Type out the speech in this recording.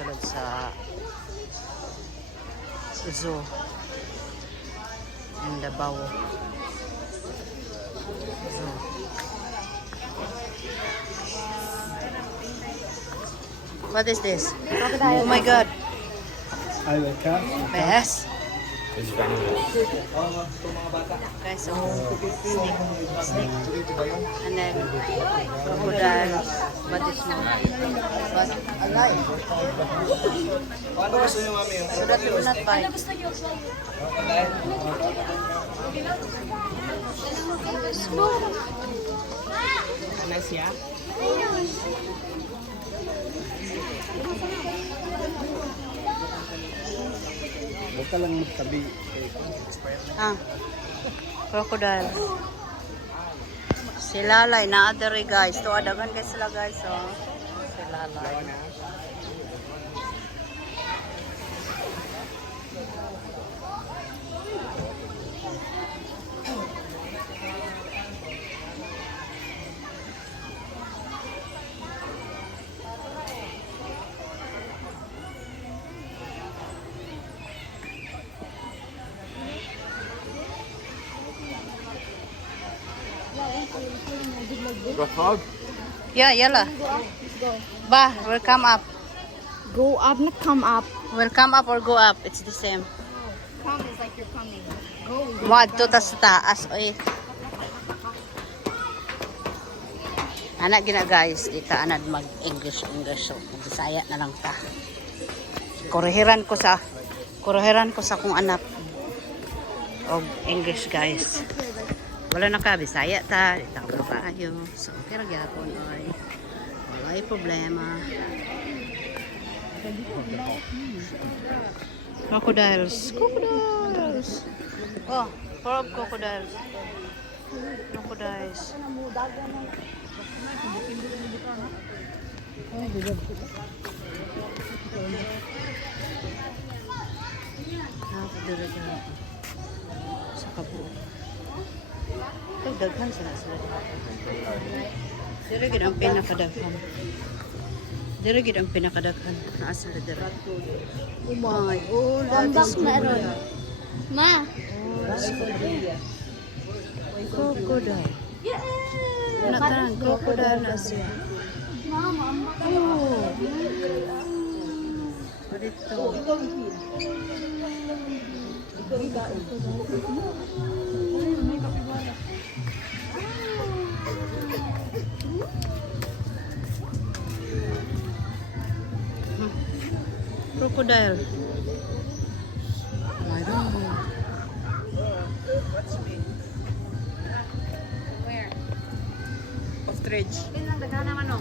sulod sa zoo in Davao Zoo. What is this? Oh my god. Yes. Guys, so snake. And then crocodile. But it's small. But alive. So that will not bite. Nice, yeah? Huwag ka lang magtabi. Ah, crocodile. Si Lalay, na-adere guys. Ito, adagan guys sila guys. Oh. Si Lalay. Yeah, yalla. Bah, we'll come up. Go up, not come up. We'll come up or go up. It's the same. Come is like you're coming. Go. Wad to tas taas. Oy. Anak gina guys, di ka anad mag-English so Bisaya na lang ta. Kureheran ko sa kung anak og English guys. Wala na ka Bisaya ta, di ta kayo. So okay ra gyapon oy. Walay problema. Crocodiles. Oh, frog crocodiles. Crocodiles. Nakadura-dura sa kabo. Daghan sila. Dira gid ang pinakadaghan. Naa sila dira. Oh my, oh, that is meron. Ma. Crocodile. Nakaran, crocodile na siya. Mama, Oh. Dito. Crocodile. I don't know. Where? Ostrich. Pinang daga naman oh.